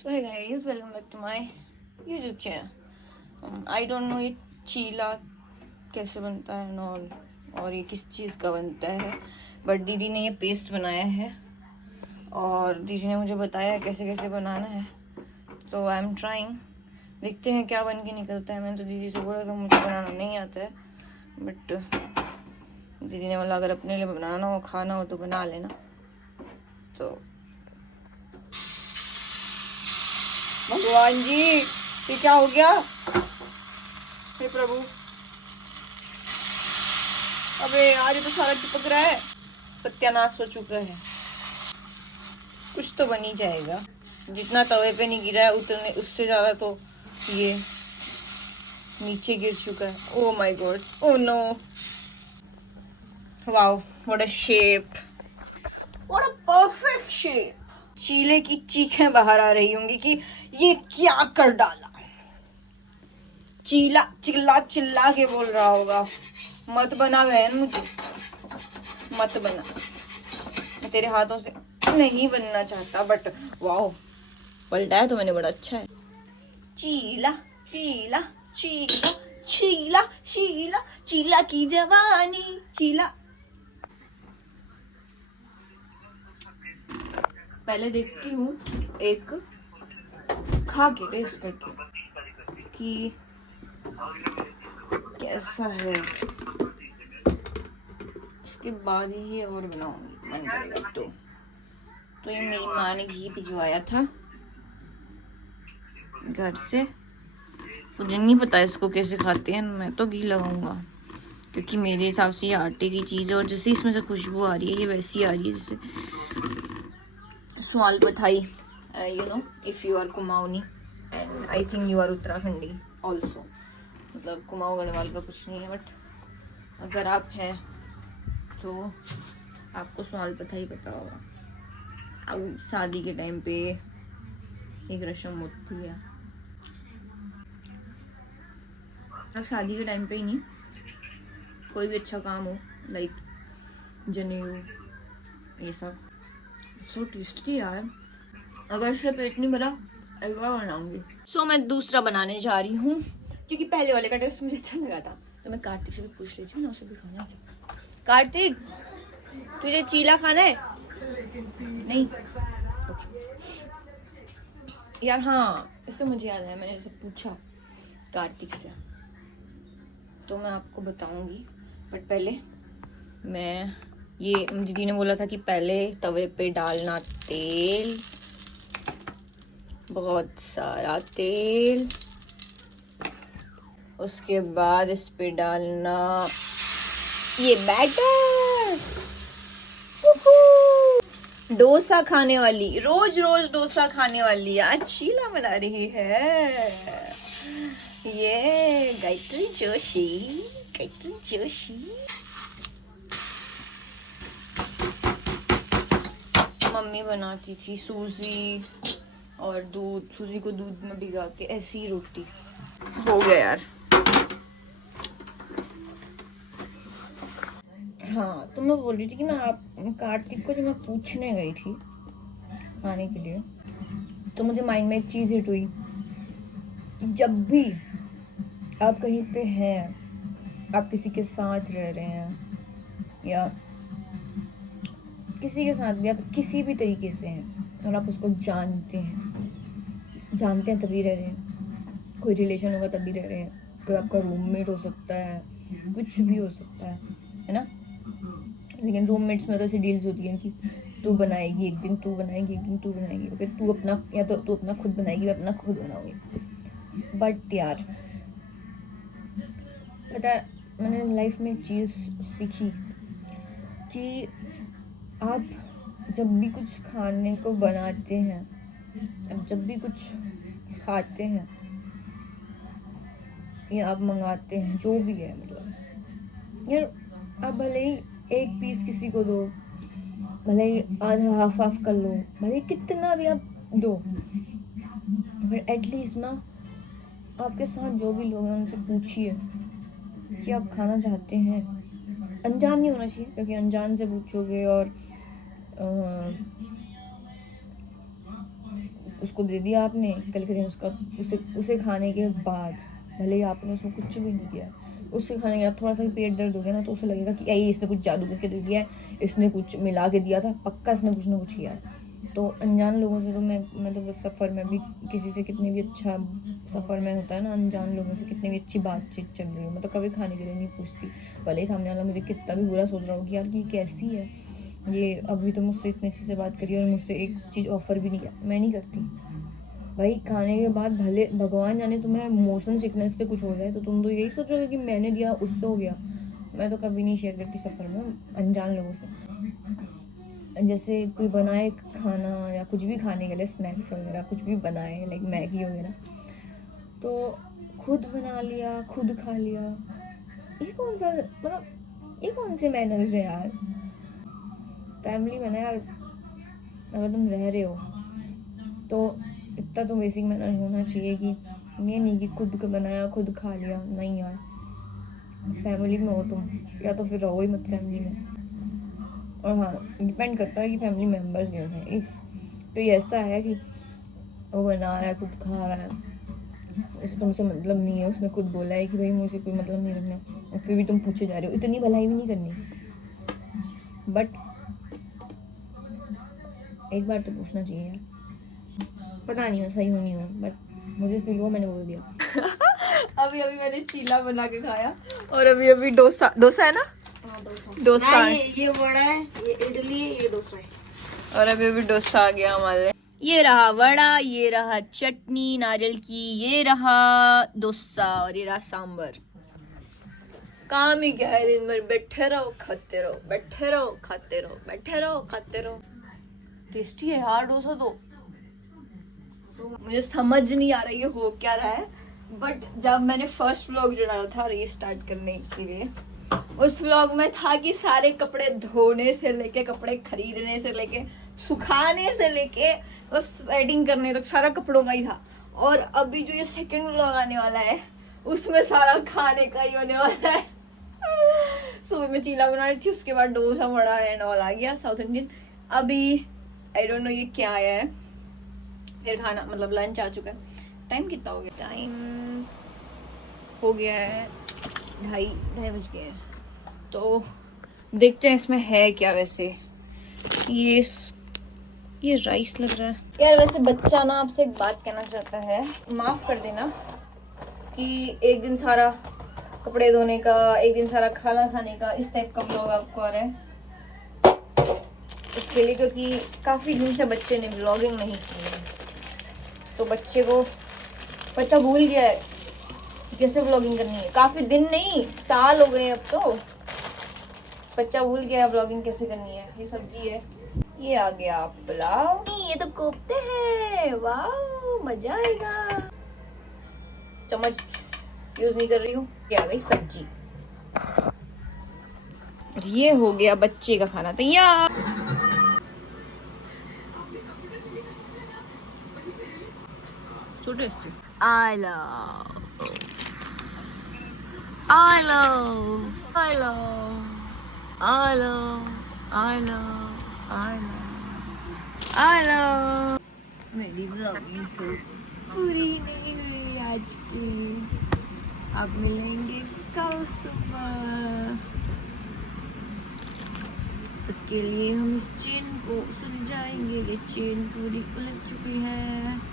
So hi guys, welcome back to my YouTube channel. I don't know ये चीला कैसे बनता है और ये किस चीज़ का बनता है, बट दीदी ने ये पेस्ट बनाया है और दीदी ने मुझे बताया कैसे कैसे बनाना है। तो आई एम ट्राइंग, देखते हैं क्या बन के निकलता है। मैंने तो दीदी से बोला था मुझे बनाना नहीं आता है, बट दीदी ने बोला अगर अपने लिए बनाना हो, खाना हो तो बना लेना। तो भगवान जी, ये क्या हो गया? हे प्रभु, अबे यार ये तो सारा चिपक रहा है, सत्यानाश हो चुका है। कुछ तो बन ही जाएगा, जितना तवे पे नहीं गिरा है उतने उससे ज्यादा तो ये नीचे गिर चुका है। Oh my God, oh no, wow, what a shape, what a perfect shape. चीले की चीखें बाहर आ रही होंगी कि ये क्या कर डाला। चीला चिल्ला चिल्ला के बोल रहा होगा, मत बना बहन, मुझे मत बना, मैं तेरे हाथों से नहीं बनना चाहता। बट वाओ, पलटा है तो मैंने, बड़ा अच्छा है। चीला चीला चीला चीला चीला चीला की जवानी चीला। पहले देखती हूँ एक खा के टेस्ट करके कि कैसा है, इसके बाद ही ये और बनाऊंगी मन करेगा तो ये मेरी माँ ने घी भिजवाया था घर से। मुझे नहीं पता इसको कैसे खाते हैं, मैं तो घी लगाऊंगा क्योंकि मेरे हिसाब से ये आटे की चीज़ है और जैसे इसमें से खुशबू आ रही है ये वैसी आ रही है जैसे स्वाल पथाई। You know, if you are Kumaoni and I think you are Uttarakhandi also, मतलब कुमाऊं गढ़वाल का कुछ नहीं है, बट अगर आप हैं तो आपको स्वाल पथाई पता होगा। अब शादी के टाइम पे एक रस्म होती है, अब शादी के टाइम पे ही नहीं, कोई भी अच्छा काम हो लाइक जनेऊ ये सब। सो टेस्टी यार, अगर इससे पेट नहीं भरा हलवा बनाऊंगी। सो मैं दूसरा बनाने जा रही हूँ क्योंकि पहले वाले का टेस्ट मुझे अच्छा लगा था। तो मैं कार्तिक से भी पूछ रही थी ना, उसे भी खाना है। कार्तिक, तुझे चीला खाना है? नहीं, यार हाँ, इससे मुझे याद है, मैंने इसे पूछा कार्तिक से, तो मैं आपको बताऊंगी। बट पहले मैं, ये दीदी ने बोला था कि पहले तवे पे डालना तेल, बहुत सारा तेल, उसके बाद इस पे डालना ये बैटर। डोसा खाने वाली, रोज रोज डोसा खाने वाली आज चीला बना रही है ये गायत्री जोशी, गायत्री जोशी। मम्मी बनाती थी सूजी और दूध, सूजी को दूध में भिगा के ऐसी रोटी। हो गया यार। हाँ, तो मैं बोल रही थी कि मैं आप कार्तिक को जब मैं पूछने गई थी खाने के लिए, तो मुझे माइंड में एक चीज़ हिट हुई, जब भी आप कहीं पे हैं, आप किसी के साथ रह रहे हैं या किसी के साथ भी आप किसी भी तरीके से हैं और आप उसको जानते हैं तभी रह रहे हैं, कोई रिलेशन होगा तभी रह रहे हैं, कोई आपका रूममेट हो सकता है, कुछ भी हो सकता है ना। लेकिन रूममेट्स में तो ऐसी डील्स होती हैं कि तू बनाएगी एक दिन, तू बनाएगी एक दिन, तू बनाएगी, फिर तू अपना, या तो तू अपना खुद बनाएगी, मैं अपना खुद बनाऊंगी। बट यार पता है, मैंने लाइफ में एक चीज़ सीखी कि आप जब भी कुछ खाने को बनाते हैं, आप जब भी कुछ खाते हैं या आप मंगाते हैं, जो भी है, मतलब यार आप भले ही एक पीस किसी को दो, भले ही आधा हाफ हाफ कर लो, भले ही कितना भी आप दो, पर एटलीस्ट ना आपके साथ जो भी लोग हैं उनसे पूछिए कि आप खाना चाहते हैं। अनजान नहीं होना चाहिए, क्योंकि अनजान से पूछोगे और उसको दे दिया आपने, कल के दिन उसका उसे खाने के बाद भले ही आपने उसमें कुछ भी नहीं दिया, उससे खाने के बाद थोड़ा सा भी पेट दर्द हो गया ना, तो उसे लगेगा कि यही इसने कुछ जादू करके दे दिया है, इसने कुछ मिला के दिया था, पक्का इसने कुछ ना कुछ किया है। तो अनजान लोगों से तो मैं तो बस सफ़र में भी किसी से कितनी भी अच्छा सफ़र में होता है ना, अनजान लोगों से कितनी भी अच्छी बातचीत चल रही हो, मैं तो कभी खाने के लिए नहीं पूछती, भले ही सामने वाला मुझे कितना भी बुरा सोच रहा हो कि यार ये कैसी है, ये अभी तो मुझसे इतने अच्छे से बात करी और मुझसे एक चीज़ ऑफ़र भी नहीं किया, मैं नहीं करती भाई। खाने के बाद भले भगवान जाने तुम्हें मोशन सिकनेस से कुछ हो जाए, तो तुम तो यही सोचोगे कि मैंने दिया उससे हो गया। मैं तो कभी नहीं शेयर करती सफ़र में अनजान लोगों से। जैसे कोई बनाए खाना या कुछ भी खाने के लिए, स्नैक्स वगैरह कुछ भी बनाए, लाइक मैगी वगैरह, तो खुद बना लिया, खुद खा लिया, ये कौन सा, मतलब ये कौन से मैनर्स है यार। फैमिली में ना यार, अगर तुम रह रहे हो तो इतना तो बेसिक मैनर होना चाहिए कि ये नहीं कि खुद का बनाया खुद खा लिया, नहीं यार। फैमिली में हो तुम, या तो फिर रहो ही मत फैमिली में। और हाँ, डिपेंड करता है कि फैमिली मेम्बर्स कैसे हैं। इफ़ तो ये ऐसा है कि वो बना रहा है खुद खा रहा है, उसे तुमसे मतलब नहीं है, उसने खुद बोला है कि भाई मुझे कोई मतलब नहीं रखना, और फिर भी तुम पूछे जा रहे हो, इतनी भलाई भी नहीं करनी, बट एक बार तो पूछना चाहिए यार। पता नहीं मैं सही हूँ नहीं हूँ, बट मुझे फील हुआ, मैंने बोल दिया। अभी मैंने चीला बना के खाया, और अभी डोसा है ना, डोसा है। ये वड़ा है, ये इडली है, ये डोसा है, और अभी डोसा आ गया हमारे। ये रहा वड़ा, ये रहा चटनी नारियल की, ये रहा डोसा, और ये रहा सांबर। काम ही क्या है, दिन भर बैठे रहो खाते रहो, बैठे रहो खाते रहो, बैठे रहो खाते रहो। टेस्टी है यार डोसा तो मुझे समझ नहीं आ रहा ये हो क्या रहा है, बट जब मैंने फर्स्ट व्लॉग जो डाला था रीस्टार्ट करने के लिए, उस व्लॉग में था कि सारे कपड़े धोने से लेके, कपड़े खरीदने से लेके, सुखाने से लेके, बस सेटिंग करने तक सारा कपड़ों का ही था। और अभी जो ये सेकंड व्लॉग आने वाला है, उसमें सारा खाने का ही होने वाला है। सुबह में चीला बना रही थी, उसके बाद डोसा वड़ा एंड ऑल आ गया साउथ इंडियन। अभी आई डोंट नो ये क्या आया है, फिर खाना मतलब लंच आ चुका है। टाइम कितना हो गया, टाइम हो गया है 2:30 बज गए हैं। तो देखते हैं इसमें है क्या। वैसे ये राइस लग रहा है यार। वैसे बच्चा ना आपसे एक बात कहना चाहता है, माफ कर देना कि एक दिन सारा कपड़े धोने का, एक दिन सारा खाना खाने का, इस टाइप का व्लॉग आपको आ रहा है उसके लिए, क्योंकि काफी दिन से बच्चे ने व्लॉगिंग नहीं की है, तो बच्चा भूल गया है कैसे व्लॉगिंग करनी है। काफी दिन नहीं, साल हो गए अब तो, बच्चा भूल गया व्लॉगिंग कैसे करनी है। ये सब्जी है, ये आ गया पुलाव, ये तो कोफ्ते हैं, वाह मजा आएगा। चम्मच यूज नहीं कर रही हूँ। ये आ गई सब्जी, और ये हो गया बच्चे का खाना तैयार। So tasty. I love, I love, I love, I love, I love, I love, I love. मेरी ब्लॉगिंग शूट पूरी नहीं हुई आज की, अब मिलेंगे कल सुबह। तब के लिए हम इस चेन को सुलझाएंगे, ये चेन पूरी उलझ चुकी है।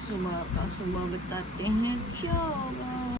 सुबह का सुबह बताते हैं क्या होगा।